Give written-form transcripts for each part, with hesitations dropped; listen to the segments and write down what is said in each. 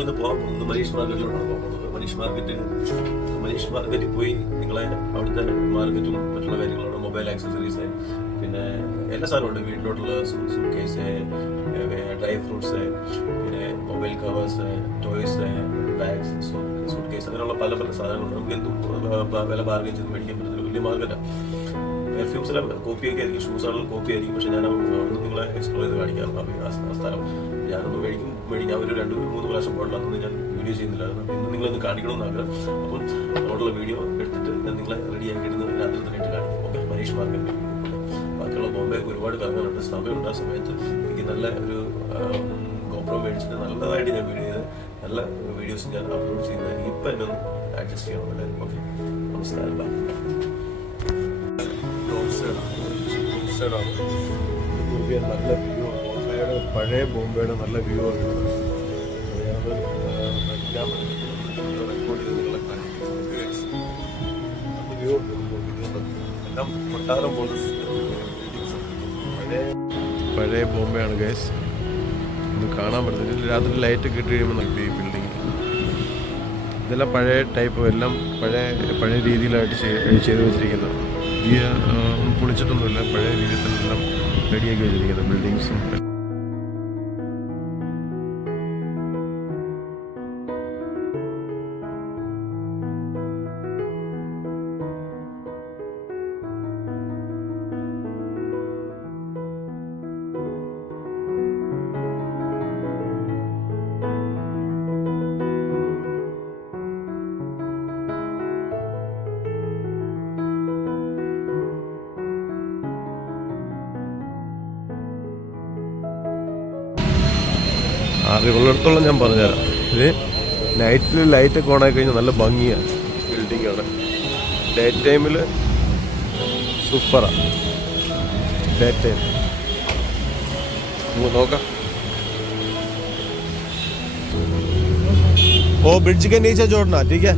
നമ്മളിന്ന് പോകാൻ പോകുന്നത് മനീഷ് മാർക്കറ്റിലോട്ടാണ് പോകുന്നത്. മനീഷ് മാർക്കറ്റിൽ പോയി നിങ്ങളെ അവിടുത്തെ മാർക്കറ്റും മറ്റുള്ള കാര്യങ്ങളാണ്, മൊബൈൽ ആക്സസറീസ്, പിന്നെ എല്ലാ സാധനമുണ്ട്. വീട്ടിലോട്ടുള്ള സൂട്ട് കേസ്, ഡ്രൈ ഫ്രൂട്ട്സ്, പിന്നെ mobile covers, toys, bags, suit case, അങ്ങനെയുള്ള പല പല സാധനങ്ങളുണ്ട്. നമുക്ക് എന്തും വില ബാർഗൈൻ ചെയ്ത് മേടിക്കാൻ പറ്റുന്ന വലിയ മാർക്കറ്റാണ്. പെർഫ്യൂംസിലെ കോപ്പിയൊക്കെ ആയിരിക്കും, ഷൂസ് ആണെങ്കിലും കോപ്പി ആയിരിക്കും. പക്ഷെ ഞാൻ നിങ്ങളെ എക്സ്പ്ലോർ ചെയ്ത് കാണിക്കാം ആ സ്ഥലം. ഞാനൊന്ന് മേടിക്കാൻ ഒരു 2-3 പ്രാവശ്യം പോകണമെന്ന് ഞാൻ വീഡിയോ ചെയ്യുന്നില്ലായിരുന്നു. ഇന്ന് നിങ്ങളൊന്ന് കാണിക്കണമെന്ന് ആഗ്രഹം. അപ്പം അങ്ങോട്ടുള്ള വീഡിയോ എടുത്തിട്ട് ഞാൻ നിങ്ങളെ റെഡി ആക്കിയിട്ട് രാത്രി തന്നെ ഇട്ട് കാണിക്കും. Okay, Manish market. ബാക്കിയുള്ള ബോംബെക്ക് ഒരുപാട് കറങ്ങാനുണ്ട്. സമയമുണ്ട്. ആ സമയത്ത് എനിക്ക് നല്ല ഒരു ഗോപ്രോ മേടിച്ചിട്ട് നല്ലതായിട്ട് ഞാൻ വീഡിയോ ചെയ്ത് നല്ല വീഡിയോസ് ഞാൻ അപ്ലോഡ് ചെയ്യുന്നതായിരിക്കും. ഇപ്പം എന്നെ ഒന്ന് അഡ്ജസ്റ്റ് ചെയ്യണം എല്ലാവരും. ഓക്കെ, നമസ്കാരം. ബൈ. നല്ല വ്യൂ, ബോംബെയുടെ പഴയ ബോംബെയുടെ നല്ല വ്യൂ ആണ്. റെക്കോർഡ് ചെയ്ത് നിങ്ങളെ കാണിക്കുന്നത് വ്യൂ എല്ലാം കൊട്ടാരം പോലെ പഴയ ബോംബെയാണ് ഗൈസ്. ഇത് കാണാൻ പറ്റുന്നില്ല. രാത്രി ലൈറ്റ് കിട്ടി കഴിയുമ്പോൾ നമുക്ക് ഈ ബിൽഡിങ് ഇതെല്ലാം പഴയ ടൈപ്പ്, എല്ലാം പഴയ രീതിയിലായിട്ട് ചെയ്ത് വെച്ചിരിക്കുന്നത്. ഈ പൊളിച്ചിട്ടൊന്നുമില്ല, പഴയ രീതിയിൽ തന്നെ എല്ലാം റെഡിയാക്കി വെച്ചിരിക്കുന്നത് ബിൽഡിങ്സും. അറിവുള്ളിടത്തോളം ഞാൻ പറഞ്ഞുതരാം. ഇത് നൈറ്റിൽ ലൈറ്റൊക്കെ ഓണാക്കി കഴിഞ്ഞാൽ നല്ല ഭംഗിയാണ് ബിൽഡിങ്ങാണ്. ഡേ ടൈമിൽ സൂപ്പറാണ്. ഡേ ടൈം നോക്കാം. ഓ ब्रिज के नीचे जोड़ना, ठीक है.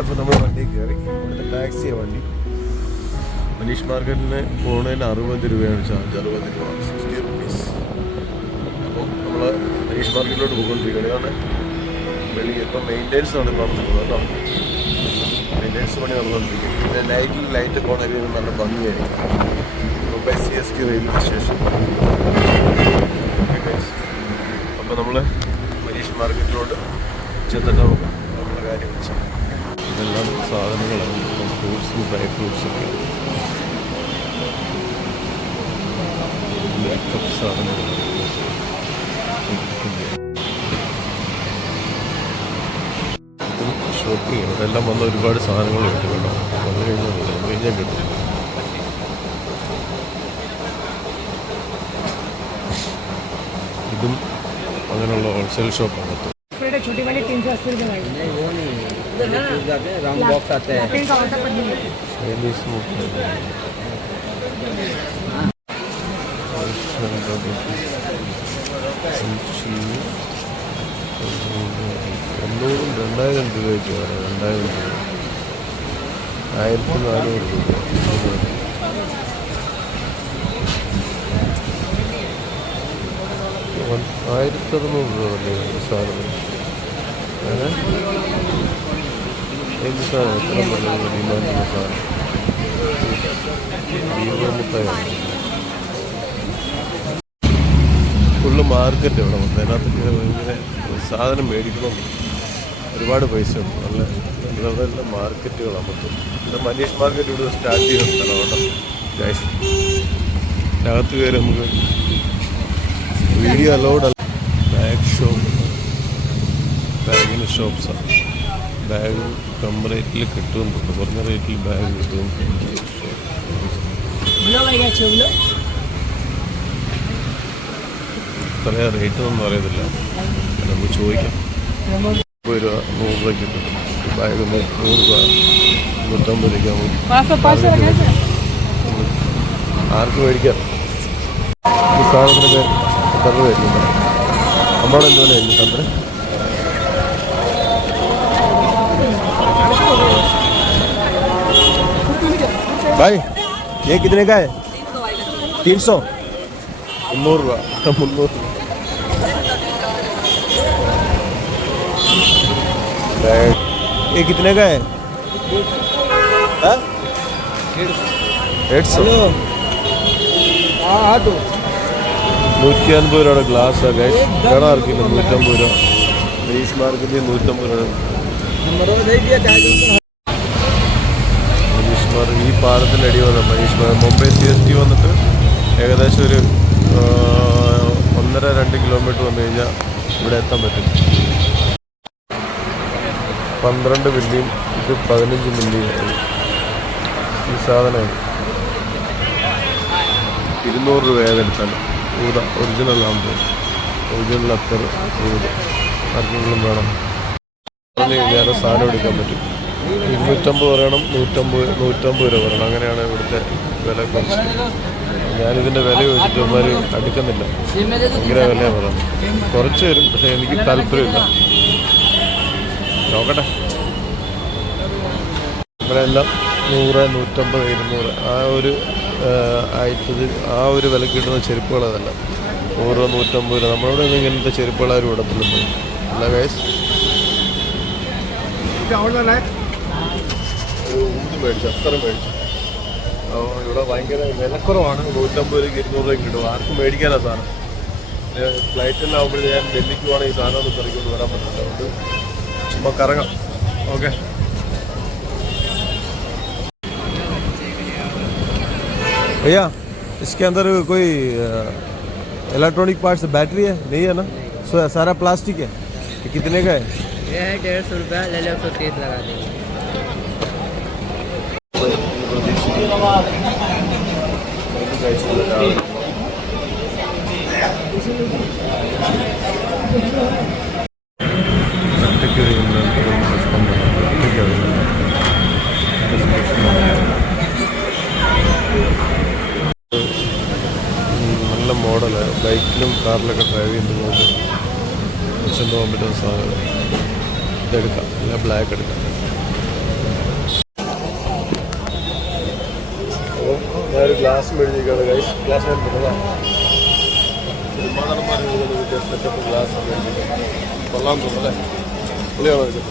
അപ്പോൾ നമ്മൾ വണ്ടി കയറി. ഇവിടുത്തെ ടാക്സിയാണ് വണ്ടി. മനീഷ് മാർക്കറ്റിന് പോകുന്നതിന് 60 രൂപയാണ് ചാർജ്. 60 രൂപ, 60 റുപ്പീസ്. അപ്പോൾ നമ്മൾ മനീഷ് മാർക്കറ്റിലോട്ട് പോയിക്കൊണ്ടിരിക്കുകയാണ്. വെളിയിൽ ഇപ്പം മെയിൻ്റെനൻസ് നടന്നുകൊണ്ടിരിക്കുന്നത് കേട്ടോ. മെയിൻ്റെനൻസ് പണി നടന്നുകൊണ്ടിരിക്കും. പിന്നെ നൈറ്റിൽ ലൈറ്റ് പോകണമെങ്കിൽ നല്ല ഭംഗിയായിരിക്കും. Mumbai CST railway station. അപ്പോൾ നമ്മൾ മനീഷ് മാർക്കറ്റിലോട്ട് ചെന്നിട്ട് നമ്മുടെ കാര്യം വെച്ചാൽ ഇതെല്ലാം സാധനങ്ങളാണ്. ഫ്രൂട്ട്സും ഡ്രൈ ഫ്രൂട്ട്സൊക്കെ മേക്കപ്പ് സാധനങ്ങൾ ഷോപ്പിംഗ് ചെയ്യണം. ഇതെല്ലാം വന്ന ഒരുപാട് സാധനങ്ങൾ കിട്ടും കേട്ടോ. വന്നു കഴിഞ്ഞാൽ കിട്ടും. ഇതും അങ്ങനെയുള്ള ഹോൾസെയിൽ ഷോപ്പാണ്. छोटी वाली 380 रुपये नहीं वो नहीं राउंड बॉक्स आते हैं। എണ്ണൂറും 2000 രൂപയ്ക്ക് വേണം. 2000 രൂപ, 1400 രൂപ. 1600 രൂപ അല്ലേ ഒരു സാധനം? ഏത് സാധനം എത്ര നല്ല ഡിമാൻഡുള്ള സാധനം? മുട്ടായാണ് ഫുള്ള് മാർക്കറ്റ് ഇവിടെ മൊത്തം. അതിനകത്ത് ഭയങ്കര സാധനം മേടിക്കണം, ഒരുപാട് പൈസ ഉണ്ട്. നല്ല ഇവിടെ എല്ലാം മാർക്കറ്റുകളാണ് മൊത്തം. ഇത് മനീഷ് മാർക്കറ്റ് ഇവിടെ സ്റ്റാർട്ട് ചെയ്ത സ്ഥലമാണ് കേട്ടോ. അകത്ത് കയറി നമുക്ക് വീഡിയോ അലൗഡ് അല്ല. ബാഗ് ഷോപ്പ്, ബാഗിന് ഷോപ്പ്സാണ്. ബാഗ് കമ്മ റേറ്റിൽ കിട്ടുമെന്നുണ്ട്, കുറഞ്ഞ റേറ്റിൽ ബാഗ് കിട്ടും. ഇത്ര റേറ്റ് ഒന്നും അറിയത്തില്ല, നമുക്ക് ചോദിക്കാം. 50 രൂപ 100 രൂപയ്ക്ക് കിട്ടും ബാഗ്. 100 രൂപ 150 രൂപയ്ക്ക് ആർക്ക് മേടിക്കാം? ഈ സാധനത്തിന് പേര് എത്ര രൂപയായിരിക്കും? നമ്മളെ എന്തുകൊണ്ടായിരിക്കും തന്ത്രം? भाई ये कितने का है? 300 300 രൂപ 300 ये कितने का है? 150 हाँ तो 150 രൂപയുടെ ഗ്ലാസ്സാണ് ഗൈസ്. കാണാൻ ആർക്കില്ല 150 രൂപ. ഫിഷ് മാർക്കറ്റിൽ 150 രൂപ. മനീഷ് മാർക്കറ്റ് ഈ പാലത്തിൻ്റെ അടി വന്ന മനീഷ് മാർക്കറ്റ് മുംബൈ CST വന്നിട്ട് ഏകദേശം ഒരു 1.5-2 കിലോമീറ്റർ വന്നു കഴിഞ്ഞാൽ ഇവിടെ എത്താൻ പറ്റും. 12 മില്ലിയും ഇത് 15 മില്ലിയും ഈ സാധനമാണ് 200 രൂപ ഏതെടുത്താൽ ഊത ഒറിജിനൽ ആകുമ്പോൾ ഒറിജിനൽ അത്തർ ഊത് ആർക്കെങ്കിലും വേണം ഞാൻ സാധനം എടുക്കാൻ പറ്റും. 250 പറയണം, 150 രൂപ പറയണം. അങ്ങനെയാണ് ഇവിടുത്തെ വില കുറച്ച്. ഞാനിതിൻ്റെ വില ചോദിച്ചിട്ട് അവന്മാർ അടുക്കുന്നില്ല, ഭയങ്കര വിലയാണ് പറയുന്നത്. കുറച്ച് വരും, പക്ഷേ എനിക്ക് താല്പര്യമില്ല. നോക്കട്ടെ. ഇവിടെയെല്ലാം 100, 150, 200 ആ ഒരു ആയിരത്തിൽ ആ ഒരു വില കിട്ടുന്ന ചെരുപ്പുകൾ അതല്ല. 100, 150 രൂപ. നമ്മളിവിടെ ഒന്നും ഇങ്ങനത്തെ ചെരുപ്പുകൾ ആരും ഇടത്തില്ല. അല്ല ഗൈസ്, ഊത് മേടിച്ചു, അത്ര മേടിച്ചു. ഇവിടെ ഭയങ്കര വിലക്കുറവാണ്. 150 രൂപയ്ക്ക് 200 രൂപയ്ക്ക് കിട്ടും. ആർക്കും മേടിക്കാനാ സാധനം. ഫ്ലൈറ്റിലാവുമ്പോഴേ ഞാൻ ഡൽഹിക്ക് പോകണമെങ്കിൽ ഈ സാധനം ഒന്നും തിരക്കൊണ്ട് വരാൻ പറ്റില്ല. അതുകൊണ്ട് ചുമ്മാ കറങ്ങാം. ഓക്കെ. भैया इसके अंदर कोई इलेक्ट्रॉनिक पार्ट्स बैटरी है नहीं है ना? सारा प्लास्टिक है. ये कितने का है? ये है 150 रुपया. ले लो 130 लगा देंगे. നല്ല മോഡല് ബൈക്കിലും കാറിലൊക്കെ ഡ്രൈവ് ചെയ്യുമ്പോൾ വെച്ചുകൊണ്ട് പോകാൻ പറ്റുന്ന സാധനം. ഇതെടുക്കാം, അല്ല ബ്ലാക്ക് എടുക്കാം. അപ്പോൾ ഞാനൊരു ഗ്ലാസ് മേടിച്ചിരിക്കുകയാണ് ഗൈസ്. ഗ്ലാസ് ഞാൻ തുറന്നതാണ്. സിനിമാ നടന്മാർ സെറ്റപ്പ് ഗ്ലാസ് മേടിച്ചിട്ട് കൊള്ളാൻ തോന്നല്ലേ? പുള്ളിയാണോ ഇത്?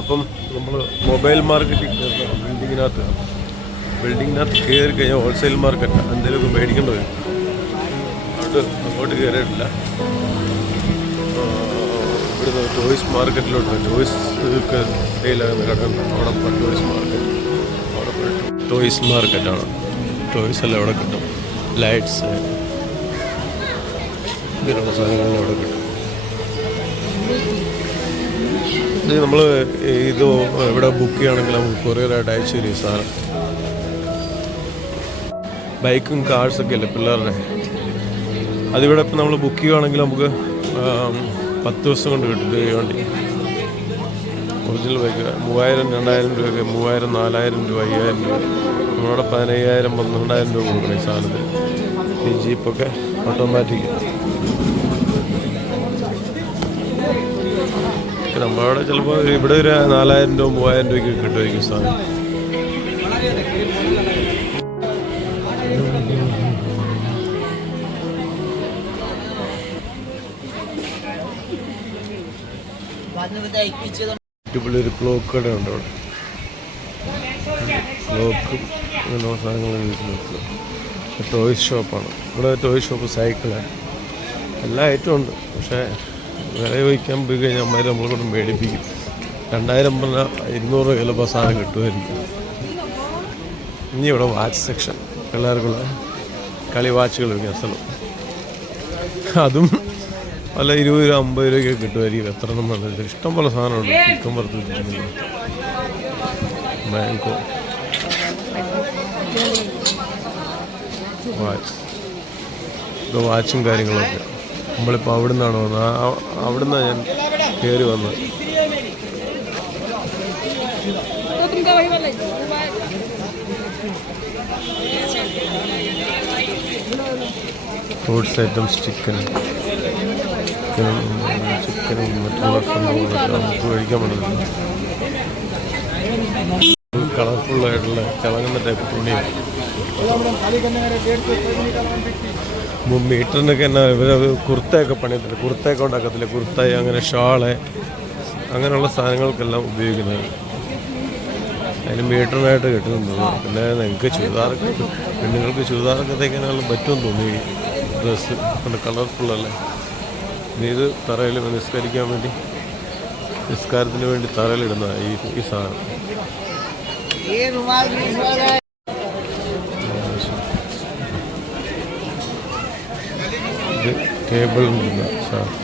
അപ്പം നമ്മൾ മൊബൈൽ മാർക്കറ്റിൽ കയറുന്ന ബിൽഡിങ്ങിനകത്ത് കയറി കഴിഞ്ഞാൽ ഹോൾസെയിൽ മാർക്കറ്റ് എന്തെങ്കിലുമൊക്കെ മേടിക്കേണ്ടി വരും. അതുകൊണ്ട് അങ്ങോട്ട് കയറിയിട്ടില്ല. ഇവിടുന്ന് ടോയ്സ് മാർക്കറ്റിലോട്ട് ടോയ്സ് സെയിലാകുന്ന കടയുണ്ട്. അവിടെ ടോയ്സ് മാർക്കറ്റ്, അവിടെ ടോയ്സ് മാർക്കറ്റാണ്. ടോയ്സ് എല്ലാം അവിടെ കിട്ടും. ലൈറ്റ്സ് ഇങ്ങനെയുള്ള സാധനങ്ങളെല്ലാം അവിടെ കിട്ടും. ഇത് നമ്മൾ ഇത് ഇവിടെ ബുക്ക് ചെയ്യുകയാണെങ്കിൽ നമുക്ക് കൊറിയറായിട്ട് അയച്ചു തരും ഈ സാധനം. ബൈക്കും കാഴ്സൊക്കെ അല്ലേ പിള്ളേരുടെ. അതിവിടെ ഇപ്പം നമ്മൾ ബുക്ക് ചെയ്യുകയാണെങ്കിൽ നമുക്ക് 10 ദിവസം കൊണ്ട് കിട്ടും ഈ വണ്ടി. ഒറിജിനൽ ബൈക്ക് 3000, 2000 രൂപയൊക്കെ, 3000, 4000 രൂപ, 5000 രൂപ. നമ്മളവിടെ 15000, 12000 രൂപ കൊടുക്കണം ഈ സാധനത്തിന്. ഈ ജീപ്പൊക്കെ ഓട്ടോമാറ്റിക്. നമ്മളവിടെ ചിലപ്പോൾ ഇവിടെ ഒരു 4000 രൂപ, 3000 രൂപയ്ക്ക് കിട്ടുമായിരിക്കും സാധനം. അടിപൊളിയൊരു ക്ലോക്ക് കട ഉണ്ട് അവിടെ. ക്ലോക്കും അങ്ങനെയുള്ള സാധനങ്ങൾ വീട്ടിൽ. ടോയ്സ് ഷോപ്പാണ് ഇവിടെ. ടോയ് ഷോപ്പ്, സൈക്കിളാണ്, എല്ലാ ഐറ്റവും ഉണ്ട്. പക്ഷേ വില ചോദിക്കാൻ പോയി കഴിഞ്ഞാൽ അമ്മ നമ്മളെ കൊണ്ട് മേടിപ്പിക്കും. 2000 പറഞ്ഞാൽ 200 ചിലപ്പോൾ സാധനം കിട്ടുമായിരിക്കും. ഇനി ഇവിടെ വാച്ച് സെക്ഷൻ, പിള്ളേർക്കുള്ള കളി വാച്ചുകൾ വയ്ക്കുന്ന സ്ഥലം. അതും പല 20 രൂപ, 50 രൂപയ്ക്ക് കിട്ടുമായിരിക്കും. എത്ര എണ്ണം ഇഷ്ടം പോലെ സാധനമുണ്ട്. ചിക്കൻ വറുത്ത്, ബാങ്കോ, വാച്ച്, ഇപ്പോൾ വാച്ചും കാര്യങ്ങളൊക്കെ. നമ്മളിപ്പോൾ അവിടെ നിന്നാണ് വന്നത്. അവിടെ നിന്നാണ് ഞാൻ കയറി വന്നത്. ഫ്രൂട്ട്സ് ഐറ്റംസ്, ചിക്കനും മറ്റുള്ള സംഭവങ്ങളൊക്കെ നമുക്ക് കഴിക്കാൻ പറ്റുന്നില്ല. കളർഫുള്ളായിട്ടുള്ള തിളങ്ങുന്ന ടൈപ്പ് തുണിയാണ്. മീറ്ററിനൊക്കെ എന്നാ ഇവർ കുർത്തയൊക്കെ പണിയത്തില്ല, കുർത്തയൊക്കെ ഉണ്ടാക്കത്തില്ല. കുർത്തായി, അങ്ങനെ ഷാള്, അങ്ങനെയുള്ള സാധനങ്ങൾക്കെല്ലാം ഉപയോഗിക്കുന്നത്. അതിന് മീറ്ററിനായിട്ട് കിട്ടുന്നുണ്ട്. പിന്നെ നിങ്ങൾക്ക് ചുരിദാറൊക്കെ കിട്ടും. പെണ്ണുങ്ങൾക്ക് ചുരിദാറൊക്കെ തയ്ക്കാനുള്ള പറ്റുമെന്ന് തോന്നി. ഡ്രസ്സ് കൊണ്ട് കളർഫുള്ളല്ലേ. ഇനി ഇത് തറയിൽ നിസ്കരിക്കാൻ വേണ്ടി, നിസ്കാരത്തിന് വേണ്ടി തറയിലിടുന്ന ഈ സാധനം. ഇത് ടേബിൾ സാധനം.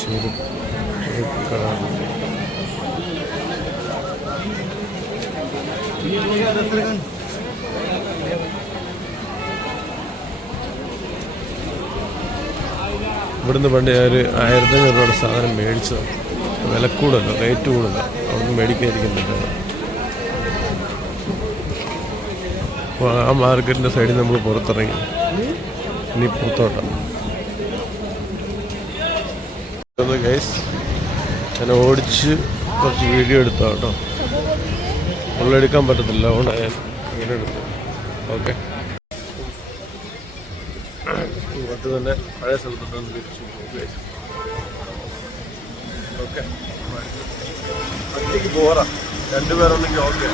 ശരി, ഇവിടുന്ന് പണ്ട് ഞാൻ ഒരു 1500 രൂപയുടെ സാധനം മേടിച്ചതാണ്. വില കൂടുതല, റേറ്റ് കൂടുതല. അവിടുന്ന് മേടിക്കാതിരിക്കുന്നില്ല. അപ്പോൾ ആ മാർക്കറ്റിൻ്റെ സൈഡിൽ നമ്മൾ പുറത്തിറങ്ങി. ഇനി പുറത്തോട്ടാണ് ഗൈസ്. ഞാൻ ഓടിച്ച് കുറച്ച് വീഡിയോ എടുത്താൽ കേട്ടോ. ഉള്ളെടുക്കാൻ പറ്റത്തില്ല, അതുകൊണ്ടാണ് ഞാൻ ഇങ്ങനെ എടുത്തത്. ഓക്കെ, ഇങ്ങോട്ട് തന്നെ പഴയ സ്ഥലത്ത് തന്നെ തിരിച്ചു പോകും. ഓക്കെ, ഒറ്റയ്ക്ക് പോറാം. 2 പേരുണ്ടെങ്കിൽ ഓക്കെ.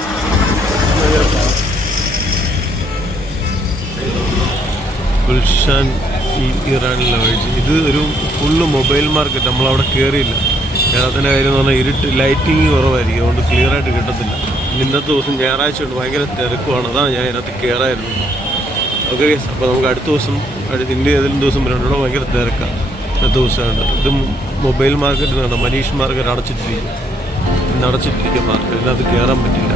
ഗുൽഷൻ ഇറാനിലെ വഴിച്ച്. ഇത് ഒരു ഫുള്ള് മൊബൈൽ മാർക്കറ്റ്. നമ്മളവിടെ കയറിയില്ല. അതിൻ്റെ കാര്യം എന്ന് പറഞ്ഞാൽ ഇരുട്ട്, ലൈറ്റിങ് കുറവായിരിക്കും, അതുകൊണ്ട് ക്ലിയർ ആയിട്ട് കിട്ടത്തില്ല. ഇന്നത്തെ ദിവസം ഞായറാഴ്ച ഉണ്ട്, ഭയങ്കര തിരക്കുമാണ്. അതാണ് ഞാൻ ഇതിനകത്ത് കയറായിരുന്നു. ഓക്കെ, അപ്പോൾ നമുക്ക് അടുത്ത ദിവസം, ഇന്ത്യ ഏതെങ്കിലും ദിവസം വരണ്ടോ. ഭയങ്കര തിരക്കാണ് ഇന്നത്തെ ദിവസമുണ്ട്. ഇത് മൊബൈൽ മാർക്കറ്റ് എന്നാണ്. മനീഷ് മാർക്കറ്റ് അടച്ചിട്ടിരിക്കും. മാർക്കറ്റ്, ഇതിനകത്ത് കയറാൻ പറ്റില്ല.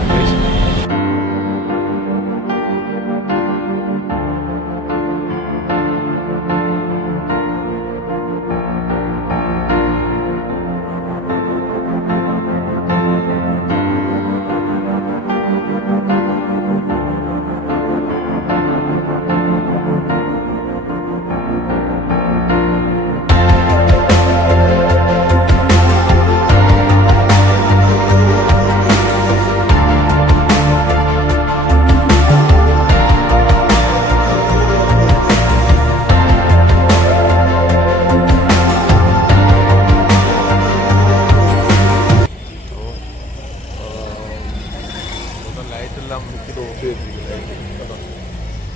ലൈറ്റെല്ലാം മിക്കത് ഓഫ് ചെയ്തിരിക്കുന്നത്.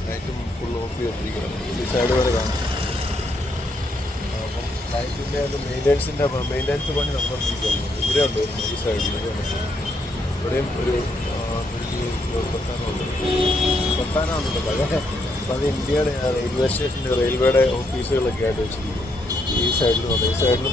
ലൈറ്റും ഫുൾ ഓഫ് ചെയ്തിരിക്കുന്നത്. ഈ സൈഡ് വരെ കാണാം. അപ്പം ലൈറ്റിൻ്റെ മെയിൻ്റെനൻസ് പണി നടന്നുകൊണ്ടിരിക്കുന്നു. ഇവിടെ ഉണ്ട് ഈ സൈഡിൽ. ഇവിടെയും ഒരു കൊട്ടാനുണ്ടല്ലോ പഴയ. അപ്പം അത് ഇന്ത്യയുടെ റെയിൽവേ സ്റ്റേഷൻ്റെ, റെയിൽവേയുടെ ഓഫീസുകളൊക്കെ ആയിട്ട് വെച്ചിരിക്കും. ഈ സൈഡിലും ഉണ്ട്. ഈ സൈഡിലും